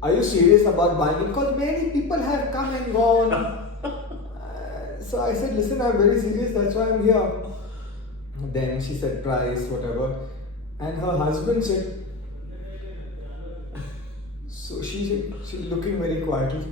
are you serious about buying it? Because many people have come and gone. So I said, listen, I'm very serious, that's why I'm here. Then she said price, whatever. And her husband said, so she's looking very quietly.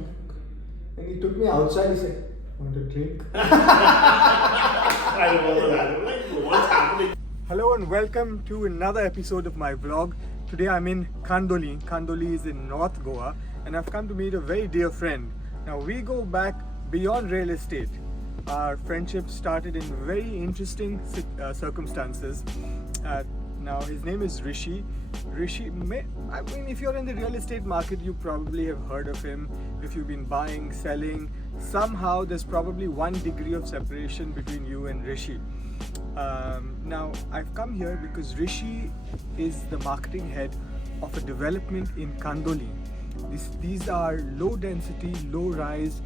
And he took me outside, he said, want a drink? I remember that. Like, what's happening? Hello and welcome to another episode of my vlog. Today I'm in Kandoli. Kandoli is in North Goa and I've come to meet a very dear friend. Now we go back beyond real estate. Our friendship started in very interesting circumstances. Now his name is Rishi. I mean, if you're in the real estate market, you probably have heard of him. If you've been buying, selling, somehow there's probably 1 degree of separation between you and Rishi. Now I've come here because Rishi is the marketing head of a development in Kandoli. These are low density, low rise,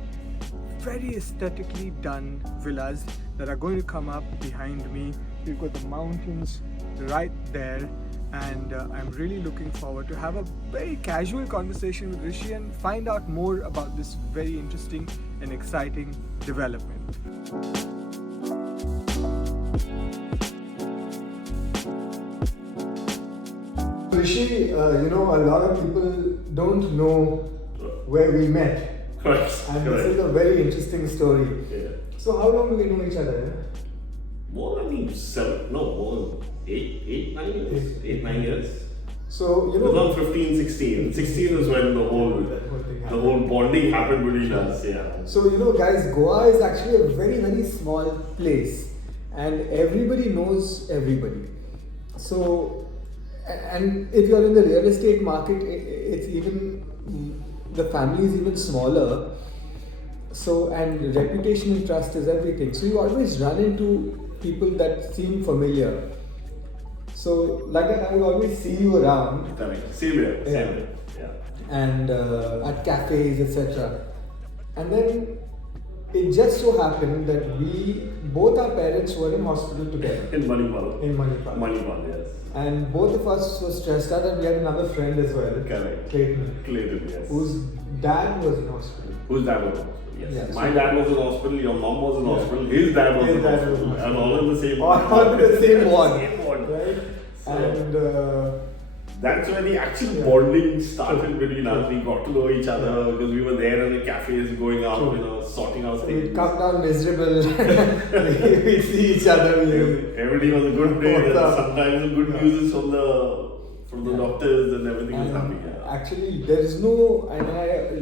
very aesthetically done villas that are going to come up behind me. We've got the mountains right there, and I'm really looking forward to have a very casual conversation with Rishi and find out more about this very interesting and exciting development. Rishi, a lot of people don't know where we met. Correct. And this is a very interesting story. Yeah. So how long do we know each other? More than 8, 9 years. 8, 9 years. So, It was on 15, 16. 16 is when the whole bonding happened between us. Yeah. So, guys, Goa is actually a very, very small place and everybody knows everybody. So, and if you're in the real estate market, it's even, the family is even smaller. So, and reputation and trust is everything. So, you always run into people that seem familiar. So, like that, I will always see you around. Same here. Yeah. And at cafes, etc. And then it just so happened that both our parents were in hospital together. In Manipal. Manipal, yes. And both of us were stressed out, and we had another friend as well. Correct. Clayton, yes. whose dad was in hospital. Whose dad was in hospital? Yes. Yeah, My dad was in hospital, your mom was in hospital, his dad was in hospital. And all in the same All in the same ward. Right? So, and that's when the actual bonding started between us. We got to know each other because we were there in the cafes going out, sorting out things. we'd come down miserable. We'd see each other. Every day was a good day. And sometimes the good news is from the doctors and everything is happening. Yeah. Actually, there is no, and I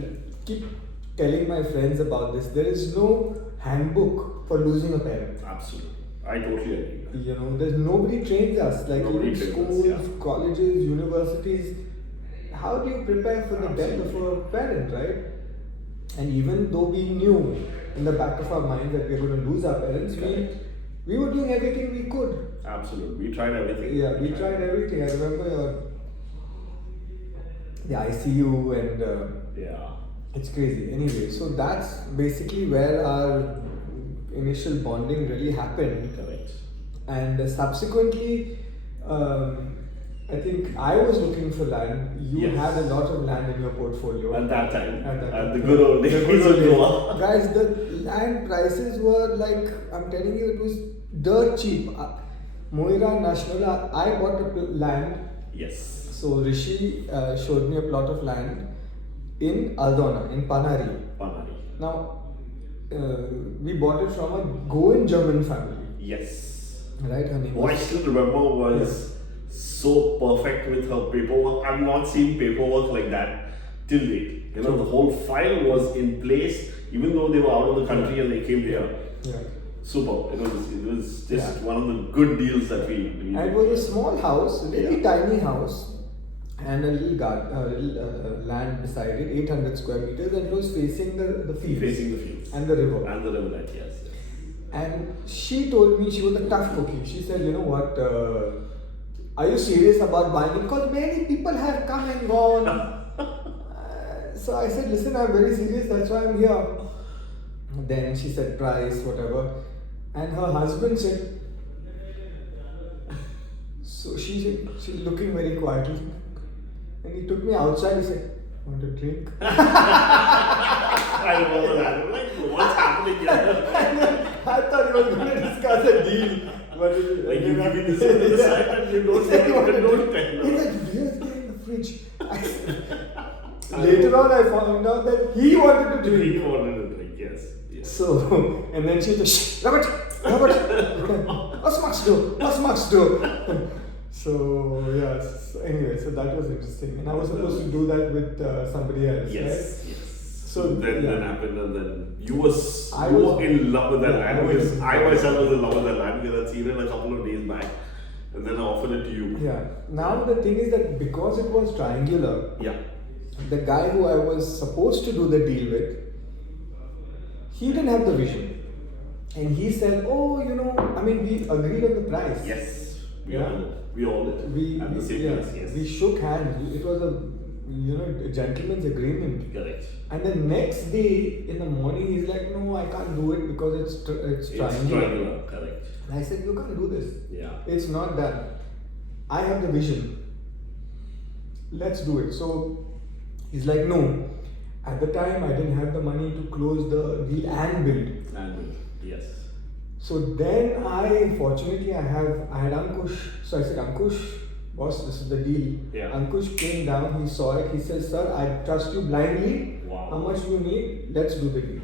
keep telling my friends about this, there is no handbook for losing a parent. Absolutely. I totally agree. There's nobody trains us, like Nobody even trains schools, us, colleges, universities. How do you prepare for the death of a parent, right? And even though we knew in the back of our mind that we were going to lose our parents, we were doing everything we could. Absolutely. We tried everything. Yeah, we tried everything. I remember the ICU and it's crazy. Anyway, so that's basically where our initial bonding really happened. Correct. And subsequently, I think I was looking for land. You had a lot of land in your portfolio. At that time. At the good old days of Goa. Guys, the land prices were like, I'm telling you, it was dirt cheap. Moira National, I bought a land. Yes. So Rishi showed me a plot of land in Aldona, in Panari. Now, we bought it from a Goan German family. Yes. Right, her name What I still remember was so perfect with her paperwork. I've not seen paperwork like that till date. The whole file was in place, even though they were out of the country and they came here. Yeah. Super. It was just one of the good deals that we and it was a small house, really tiny house, and a little land beside it, 800 square meters, and it was facing the fields. Facing the fields. And the river. And the river, yes. And she told me, she was a tough cookie. She said, you know what, are you serious about buying it? Because many people have come and gone. So I said, listen, I'm very serious, that's why I'm here. Then she said price, whatever. And her husband said, so she's looking very quietly. And he took me outside, he said, Want a drink? I remember that. I'm like, what's happening here? I thought you were going to discuss a deal. But Like you give me this on the side and you don't say you don't tell. He's like, here's in the fridge. Later on, I found out that he wanted to drink. He wanted to drink, yes. So, and then she just, shh, Robert, what's Max do? So, yeah, so anyway, so that was interesting. And I was supposed to do that with somebody else, Yes, right? yes. So, then yeah. that happened, and then you were I was in love with that yeah, land, I was because in I love. myself was in love with that land because I'd seen it a couple of days back, and then I offered it to you. Yeah. Now the thing is that because it was triangular, Yeah. the guy who I was supposed to do the deal with, he didn't have the vision. And he said, oh, we agreed on the price. Yes. We Yeah. all did. We all did. We, At the same yeah, place, yes. we shook hands. It was a gentleman's agreement. Correct. And the next day in the morning, he's like, no, I can't do it because it's triangular. Triangular, correct. And I said, you can't do this. Yeah. It's not done. I have the vision. Let's do it. So he's like, no. At the time, I didn't have the money to close the deal and build. And yes. So then fortunately I had Ankush. So I said, Ankush, boss, this is the deal. Yeah. Ankush came down, he saw it, he says, sir, I trust you blindly. Wow. How much do you need? Let's do the deal.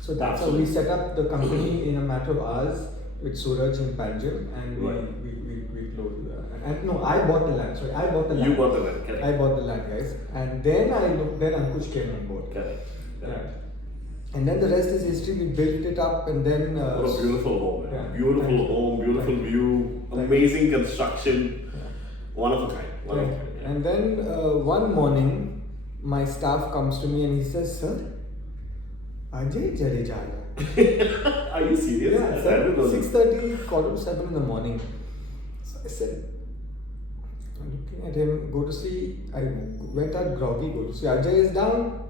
So that's how we set up the company in a matter of hours with Suraj in Panjim, and Right. we closed and no, I bought the land. Sorry, I bought the land. You bought the land, correct. I bought the land, guys. And then then Ankush came on board. Correct. Correct. And then the rest is history. We built it up, and then What a beautiful home. yeah. Beautiful Thank you. home, beautiful Thank you. view, Thank amazing construction. Yeah. One of a kind. One of a kind. Yeah. And then one morning, my staff comes to me and he says, "Sir, Ajay chale jayega." Are you serious? Yeah, I don't know. 6:30, 6:45 in the morning. So I said, I'm looking at him, go to see. I went out groggy, go to see. Ajay is down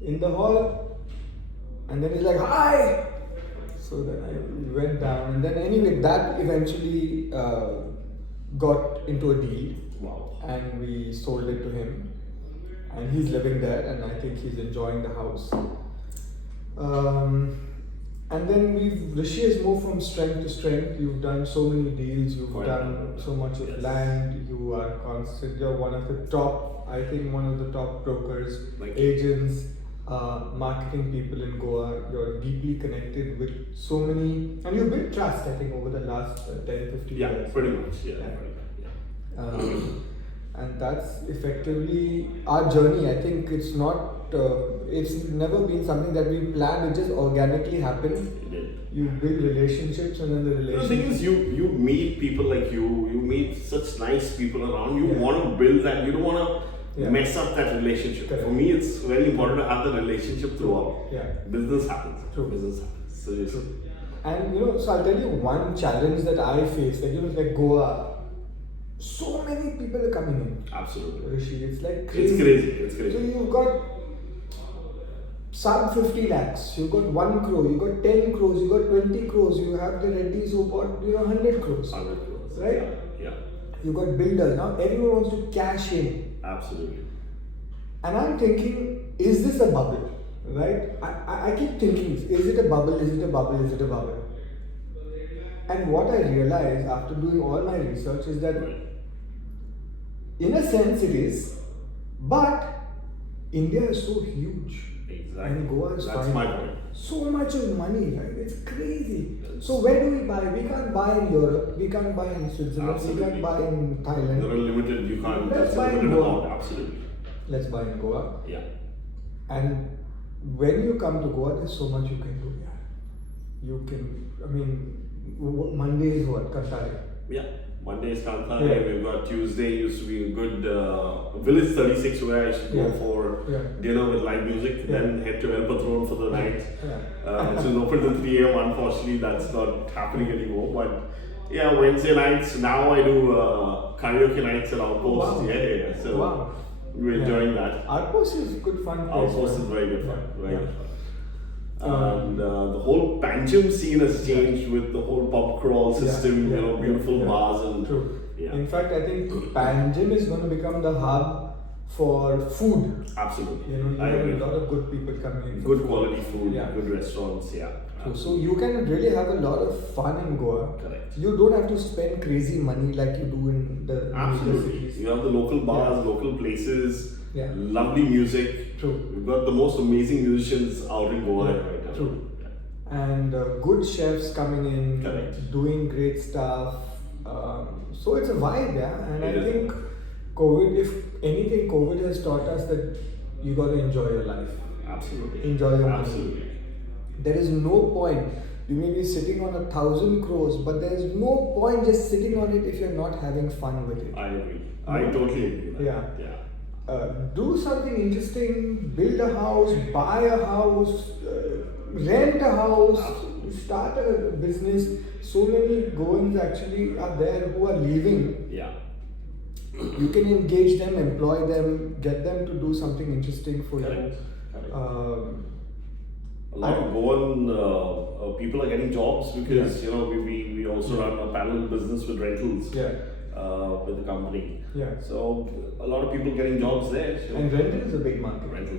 in the hall. And then he's like, hi! So then I went down. And then anyway, that eventually got into a deal. Wow. And we sold it to him. And he's living there, and I think he's enjoying the house. And then Rishi has moved from strength to strength. You've done so many deals, you've Quite done a lot. so much of Yes. land, you are considered one of the top, I think one of the top brokers, Thank you. agents, marketing people in Goa. You're deeply connected with so many, and you've built trust, I think, over the last 10, 15 Yeah, years. pretty much. Yeah. Yeah. Pretty much, yeah. And that's effectively our journey. I think it's not, it's never been something that we planned, it just organically happened. It did. You build relationships, and then the The thing relationship. is, you meet people like you meet such nice people around. You Yeah. want to build that. You don't want to Yeah. mess up that relationship. Correct. For me, it's very important to have the relationship throughout. Yeah. Business happens. True. Business happens. Seriously. And so I'll tell you one challenge that I face, like Goa, so many people are coming in. Absolutely. Rishi, it's like crazy. It's crazy. It's So crazy. you've got sub 50 lakhs, you've got 1 crore, you've got 10 crores, you've got 20 crores, you have the Reddys who bought 100 crores. 100 crores. Right? Yeah. You've got builders. Now everyone wants to cash in. Absolutely. And I'm thinking, is this a bubble? Right? I keep thinking, is it a bubble? Is it a bubble? Is it a bubble? And what I realized after doing all my research is that in a sense it is, but India is so huge. Exactly. And Goa is That's fine. my point. So much of money, right? It's crazy. So where do we buy? We can't buy in Europe. We can't buy in Switzerland. Absolutely. We can't buy in Thailand. There are limited. You can't. Let's That's a buy in limited Goa. amount. Absolutely. Let's buy in Goa. Yeah. And when you come to Goa, there's so much you can do. Yeah. You can. Monday is what? Kantare. Yeah. Monday is Kantha. Yeah. We've got Tuesday used to be a good Village 36 where I should go Yeah. for Yeah. dinner with live music. Yeah. Then head to El Patron for the night. Yeah. Which is open till 3 a.m. Unfortunately, that's not happening anymore. But yeah, Wednesday nights. Now I do karaoke nights at Outpost. Wow. Yeah. So Wow. we're enjoying that. Outpost is good fun. place, Outpost man. is very good fun. Yeah. Very Yeah. good fun. And the whole Panjim scene has changed with the whole pub crawl system, Yeah, beautiful yeah. bars and True. yeah. In fact, I think Panjim is going to become the hub for food. Absolutely. You know, you I have agree. a lot of good people coming in. for Good food. quality food, Yeah. good restaurants, yeah. So you can really have a lot of fun in Goa. Correct. You don't have to spend crazy money like you do in the major Absolutely. cities. You have the local bars, Yeah. local places, Yeah. lovely music. True. We've got the most amazing musicians out in Goa Yeah, right now. true. And good chefs coming in, Correct. doing great stuff. So it's a vibe, yeah. And It I is. think COVID, if anything, COVID has taught us that you got to enjoy your life. Absolutely. Enjoy your money. Absolutely. There is no point. You may be sitting on 1,000 crores, but there is no point just sitting on it if you're not having fun with it. I agree. I totally agree with that. Yeah. Yeah. Do something interesting, build a house, buy a house, rent a house, start a business. So many Goans actually are there who are leaving. Yeah. You can engage them, employ them, get them to do something interesting for Correct. you. Correct. A lot of Goan people are getting jobs because we also run a parallel business with rentals Yeah. with the company. Yeah. So a lot of people getting jobs there. So And rental is a big market. rental.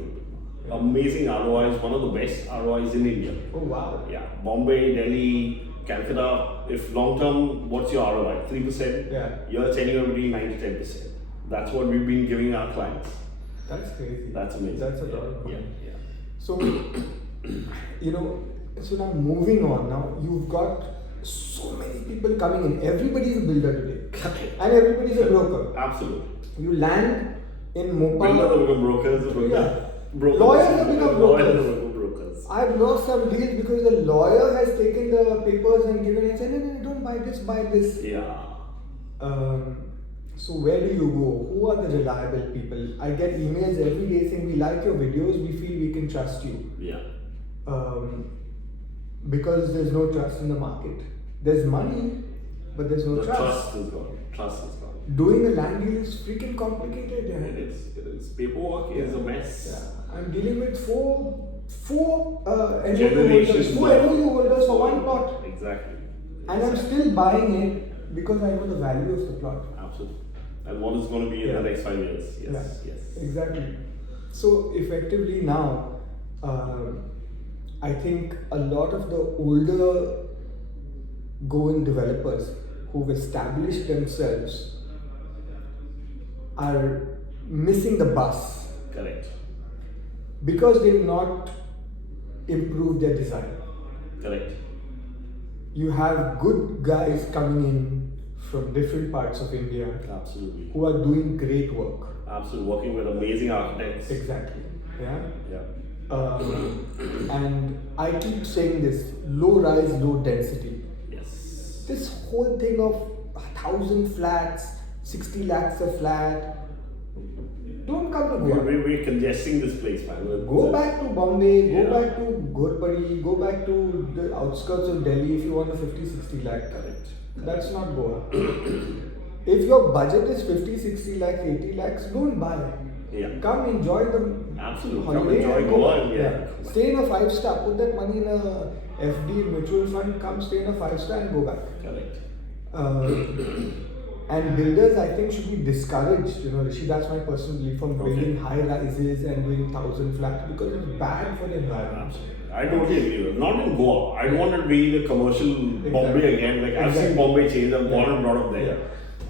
Amazing ROIs, one of the best ROIs in India. Oh wow. Yeah, Bombay, Delhi, Calcutta. If long term, what's your ROI? 3%. Yeah. You're anywhere between 9 to 10%. That's what we've been giving our clients. That's crazy. That's amazing. That's a lot of money. Yeah. So, so now moving on, now you've got so many people coming in. Everybody's a builder today. And everybody's a broker. Absolutely. You land in Mopal. Builders have become brokers. Yeah. Brokers. Lawyers have become Lawyers brokers. have become brokers. I've lost some deals because the lawyer has taken the papers and given it and said, no, don't buy this, buy this. Yeah. So where do you go? Who are the reliable people? I get emails every day saying, we like your videos, we feel we can trust you. Yeah. Because there's no trust in the market. There's money, but there's no The trust. trust is gone. Trust is gone. Doing a land deal is freaking complicated. Yeah. It is. It is. Paperwork is a mess. Yeah. I'm dealing with four MOU Generations holders, four of- MOU holders for one plot. Exactly. And I'm still buying it because I know the value of the plot. Absolutely. And what is going to be in the next 5 years? Yes. Yeah. Yes. Exactly. So effectively now, I think a lot of the older Goan developers who've established themselves are missing the bus Correct. because they've not improved their design. Correct. You have good guys coming in from different parts of India Absolutely. who are doing great work. Absolutely. Working with amazing architects. Exactly. Yeah. Yeah. And I keep saying this: low rise, low density. Yes. This whole thing of 1,000 flats, 60 lakhs a flat. Don't come to Goa. We're congesting this place, man. Go back to Bombay, go Yeah. back to Gorpari, go back to the outskirts of Delhi if you want a 50-60 lakh. Correct. That's not Goa. If your budget is 50-60 lakhs, 80 lakhs, don't buy. Yeah. Come enjoy the Absolutely. Come holiday enjoy and Goa go. and yeah. Stay in a 5-star, put that money in a FD mutual fund, come stay in a 5-star and go back. Correct. And builders, I think, should be discouraged. Rishi, that's my personal belief, from building high rises and doing 1,000 flats because it's bad for the environment. Absolutely. I totally agree with it. Not in Goa. I don't want to be the commercial Bombay again. Like I've seen Bombay change. I'm born and brought up there.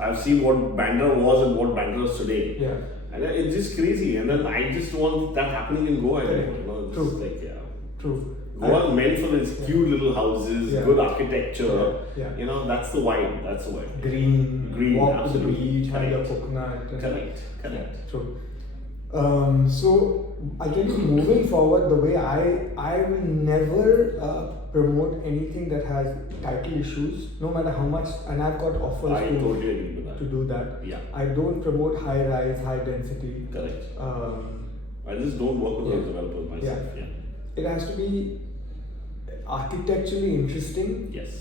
I've seen what Bandra was and what Bandra is today. Yeah. And it's just crazy. And then I just want that happening in Goa. It's True. like, True. Goa is meant for its cute little houses, good architecture. Yeah. That's the vibe. That's the vibe. Green, walk absolutely. to the beach, have your Correct. coconut. Correct. True. So I'll tell you, moving forward, the way I will never promote anything that has title issues, no matter how much, and I've got offers I totally agree with that. to do that. Yeah. I don't promote high rise, high density. Correct. I just don't work with those developers myself. Yeah. It has to be architecturally interesting Yes.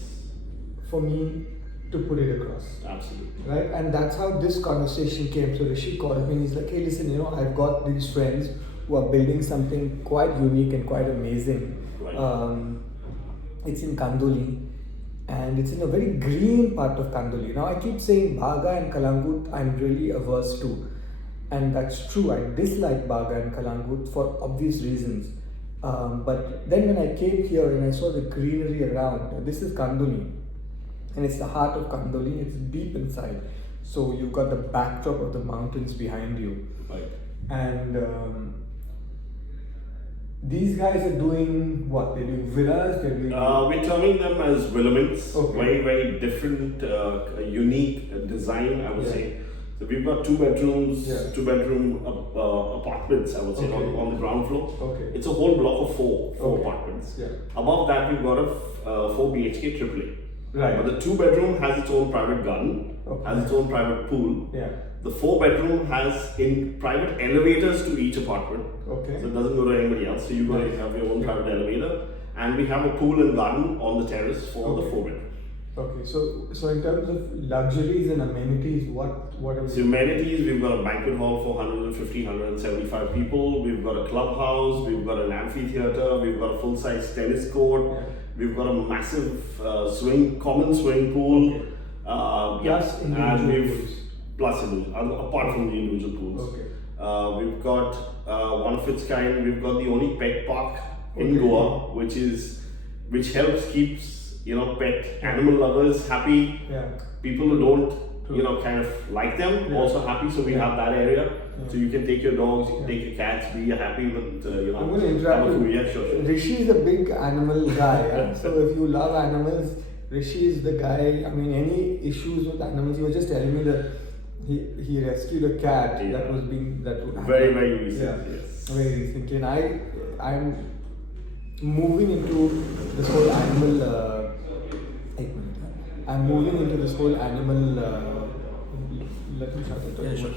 for me to put it across. Absolutely. Right, and that's how this conversation came. So Rishi called me and he's like, hey, listen, I've got these friends who are building something quite unique and quite amazing. Right. It's in Kandoli and it's in a very green part of Kandoli. Now I keep saying Bhaga and Kalangut I'm really averse to. and that's true. I dislike Baga and Kalangut for obvious reasons. But then when I came here and I saw the greenery around, this is Kandoli, and it's the heart of Kandoli. It's deep inside, so you've got the backdrop of the mountains behind you, Right. and these guys are doing what? They're doing villas. They're doing. We're terming them as villaments. Okay. Very, very different, unique design, I would Yeah. say. So we've got 2 bedrooms, Yeah. 2 bedroom apartments, I would say, Okay. on the ground floor. Okay. It's a whole block of four Okay. apartments. Yeah. Above that, we've got a 4 BHK AAA. Right. But the 2 bedroom has its own private garden, Okay. has its own private pool. Yeah. The 4 bedroom has in private elevators to each apartment. Okay. So it doesn't go to anybody else. So you go and have your own private elevator. And we have a pool and garden on the terrace for the Okay. 4 bedroom. Okay. So in terms of luxuries and amenities, what are So amenities, we've got a banquet hall for 150, 175 people. We've got a clubhouse. We've got an amphitheater. We've got a full-size tennis court. Yeah. We've got a massive common swimming pool. Okay. Yes, Plus and individual we've pools. plus apart from the individual pools. Okay. We've got one of its kind. We've got the only pet park in Okay. Goa, which keeps pet animal lovers happy. Yeah. People who don't True. kind of like them Yeah. also happy. So we Yeah. have that area. Yeah. So you can take your dogs, you can Yeah. take your cats, be happy with I'm going to interrupt have a you. food. Yeah, sure. Rishi is a big animal guy. Yeah? So if you love animals, Rishi is the guy. I mean, any issues with animals? He was just telling me that he rescued a cat Yeah. that was being Very, very recent. Yeah. Yes. Very recently, and I'm moving into this whole animal. एक minute. I'm moving into this whole animal. Let me shut it. Yeah, sure.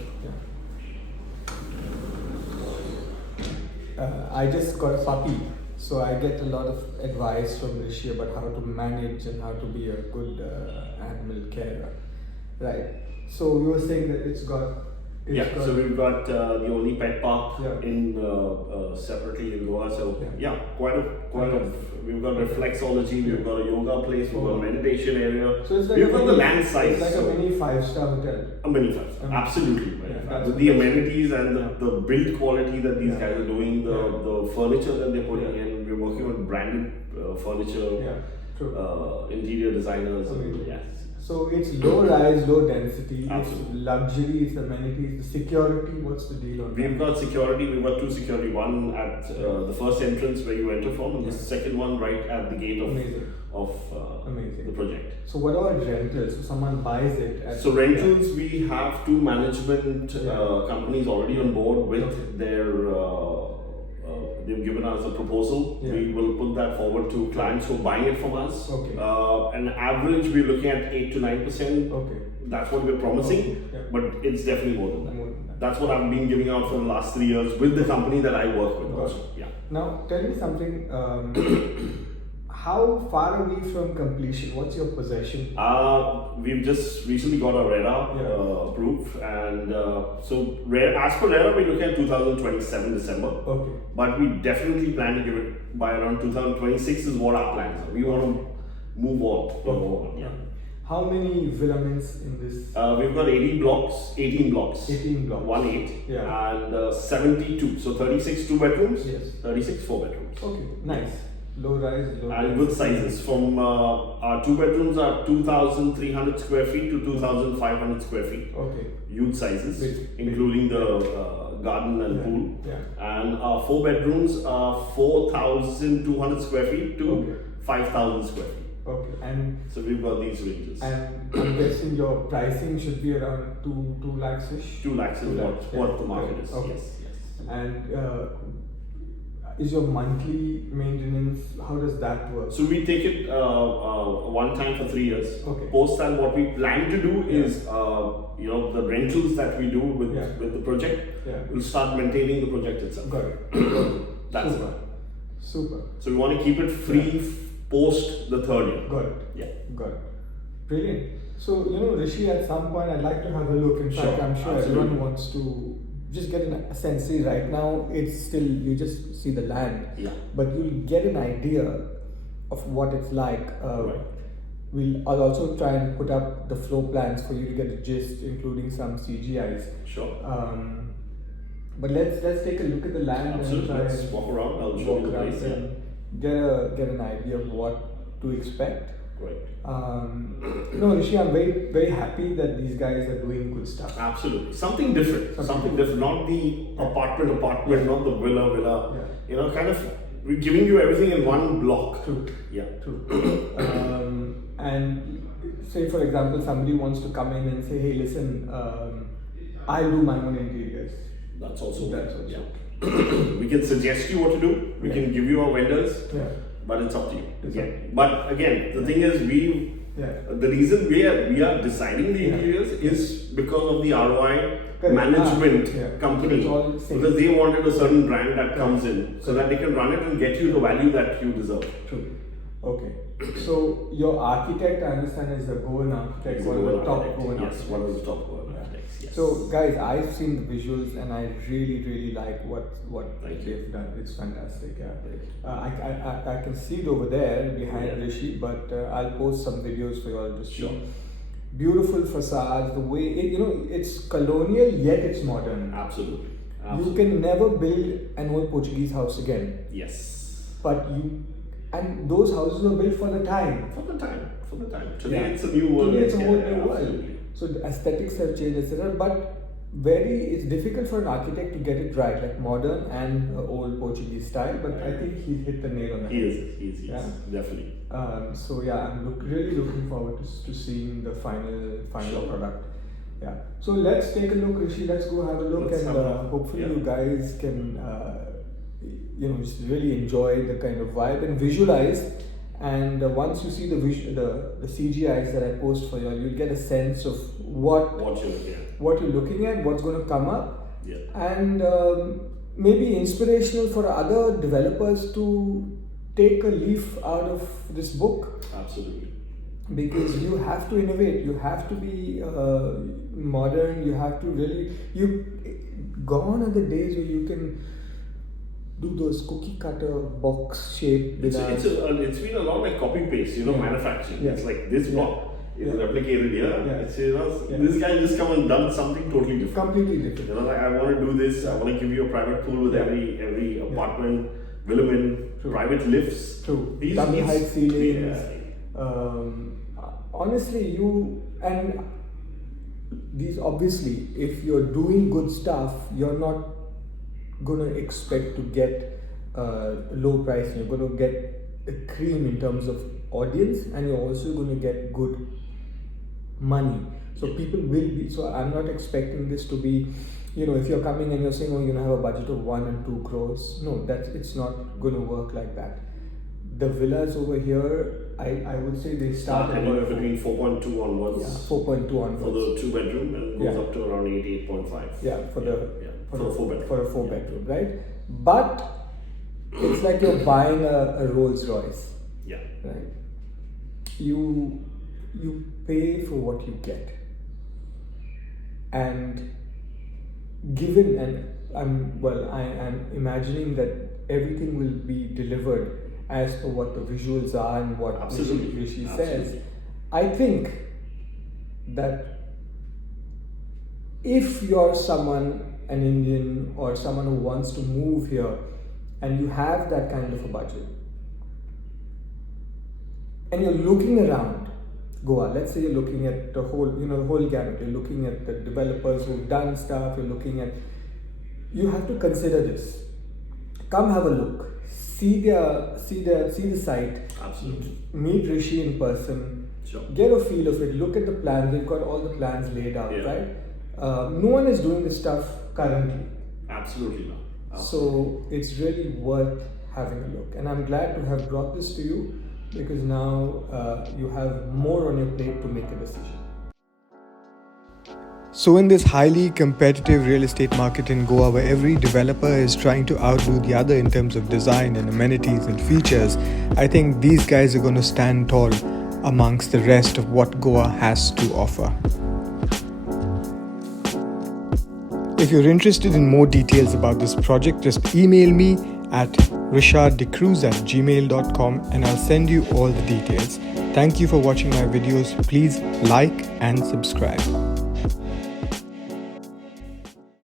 I just got a puppy, so I get a lot of advice from Rishi about how to manage and how to be a good animal carer. Right. So you were saying that it's got. So we've got the only pet park Yeah. in separately in Goa. So Yeah. quite a. We've got reflexology. We've got a yoga place. We've got a meditation area. So it's like we've a got mini, the land size. It's like a mini 5-star hotel. A mini five. Absolutely. Yeah, Right. that's With the the best. amenities and the build quality that these Yeah. guys are doing, the furniture that they're putting Yeah. in. We're working with branded furniture, Yeah. True. interior designers. And, Amazing. yes. So it's low rise, low density, Absolutely. it's luxury, it's amenities, the security, what's the deal on We've that? got security. We've got 2 security. One at the first entrance where you enter from, and the Yeah. second one right at the gate Amazing. of Amazing. the project. So what about rentals? So someone buys it at So rentals, we have 2 management Yeah. companies already on board with Okay. their. They've given us a proposal. Yeah. We will put that forward to clients who are buying it from us. Okay. An average, we're looking at 8 to 9%. Okay. That's what we're promising, Okay. Yeah. but it's definitely more than that. More than that. That's what I've been giving out for the last 3 years with the company that I work with Got also. it. Yeah. Now tell me something, how far are we from completion? What's your possession? We've just recently got our RERA Yeah. approved, and so as per RERA, we're looking at 2027 December. Okay. But we definitely plan to give it by around 2026 is what our plans are. We want to move on. Okay. Yeah. How many filaments in this? We've got 18 blocks. 18 blocks. 18. Yeah. And 72. So 36 2 bedrooms. Yes. 36 4 bedrooms. Okay, nice. Low rise, low And rise. good sizes. From our 2 bedrooms are 2,300 square feet to 2,500 square feet. Okay. Huge sizes, Big. including the garden and Yeah. pool. Yeah. And our 4 bedrooms are 4,200 square feet to Okay. 5,000 square feet. Okay. And So we've got these ranges. I'm guessing your pricing should be around 2 lakhs ish. 2 lakhs is 2 what, lakhs, what yeah. the market is. Okay. Yes, yes. And is your monthly maintenance? How does that work? So we take it one time for 3 years. Okay. Post that, what we plan to do Yeah. is, the rentals that we do with Yeah. with the project, Yeah. we'll start maintaining the project itself. Got it. That's Super. it. Super. So we want to keep it free post the 3rd year. Got it. Yeah. Got it. Brilliant. So, Rishi, at some point I'd like to have a look. In fact, Sure, I'm sure absolutely. everyone wants to just get a sense. See, right now it's still, you just see the land, Yeah. but you'll get an idea of what it's like. Right. I'll also try and put up the floor plans for you to get a gist, including some CGIs. Sure. But let's take a look at the land Absolutely. and try Let's and walk around. I'll show walk you the around place. and get an idea of what to expect. Right. No, Rishi, I'm very very happy that these guys are doing good stuff. Absolutely. Something different. Something different. Not the apartment, Yeah. not the villa. Yeah. You know, kind of we're giving you everything in one block. True. Yeah. True. And say, for example, somebody wants to come in and say, hey, listen, I'll do my own interiors. That's also Yeah. We can suggest you what to do. We can give you our vendors. Yeah. But it's up to you. It's Again. up. But again, the thing is, the reason we are deciding the interiors is because of the ROI Correct. management company, It's all same. because they wanted a certain brand that comes in so that they can run it and get you the value that you deserve. True. Okay. So your architect, I understand, is a Goan architect, He's one a of the Goan top architect. Goan Yes, architects. one of the top Goan architects. Yes. So guys, I've seen the visuals and I really like what Thank you. they've done. It's fantastic. Yeah. I can see it over there behind Rishi, but I'll post some videos for you all to see. Sure. Beautiful facades. The way it's colonial yet it's modern. Absolutely. You can never build an old Portuguese house again, Yes. but and those houses were built for the time. For the time. Today Yeah. it's a new world. Today it's a whole Yeah, new world. absolutely. So the aesthetics have changed, etc. But it's difficult for an architect to get it right, like modern and old Portuguese style. But I think he hit the nail on the He head. is, Yeah. definitely. So yeah, I'm really looking forward to seeing the final Sure. product. Yeah. So let's take a look, Rishi. Let's go have a look, Let's and have a look. hopefully Yeah. you guys can just really enjoy the kind of vibe and visualize. And once you see the CGIs that I post for you, you'll get a sense of what you're looking at, what's going to come up, and maybe inspirational for other developers to take a leaf out of this book. Absolutely. Because you have to innovate, you have to be modern, you have to really. Gone are the days where you can do those cookie cutter box shape. It's been a lot like copy paste, manufacturing. Yeah. It's like this block is replicated here. Yeah. It's this guy just come and done something totally different. Completely different. Like I want to do this. I want to give you a private pool with every apartment, Williman, private lifts. True. These Double height ceilings. Yeah. Honestly, these obviously, if you're doing good stuff, you're not gonna expect to get low price. You're gonna get a cream in terms of audience, and you're also gonna get good money. So people will be. So I'm not expecting this to be. If you're coming and you're saying, you're gonna have a budget of 1 and 2 crores. No, it's not gonna work like that. The villas over here, I would say they start anywhere between 4.2 onwards. Yeah, 4.2 onwards. For the 2-bedroom and goes up to around 8.5. Yeah, for the 4-bedroom. For a 4-bedroom, right? But it's like you're buying a Rolls Royce. Yeah. Right. You pay for what you get. And given, and I am imagining that everything will be delivered as per what the visuals are and what Rishi says. I think that if you're an Indian or someone who wants to move here and you have that kind of a budget and you're looking around Goa, let's say you're looking at the whole gamut, you're looking at the developers who've done stuff, you have to consider this. Come have a look. See the site. Absolutely. Meet Rishi in person. Sure. Get a feel of it. Look at the plans. They've got all the plans laid out, right? No one is doing this stuff currently. Absolutely not. So it's really worth having a look. And I'm glad to have brought this to you because now you have more on your plate to make a decision. So in this highly competitive real estate market in Goa where every developer is trying to outdo the other in terms of design and amenities and features, I think these guys are going to stand tall amongst the rest of what Goa has to offer. If you're interested in more details about this project, just email me at rishaddecruz@gmail.com and I'll send you all the details. Thank you for watching my videos. Please like and subscribe.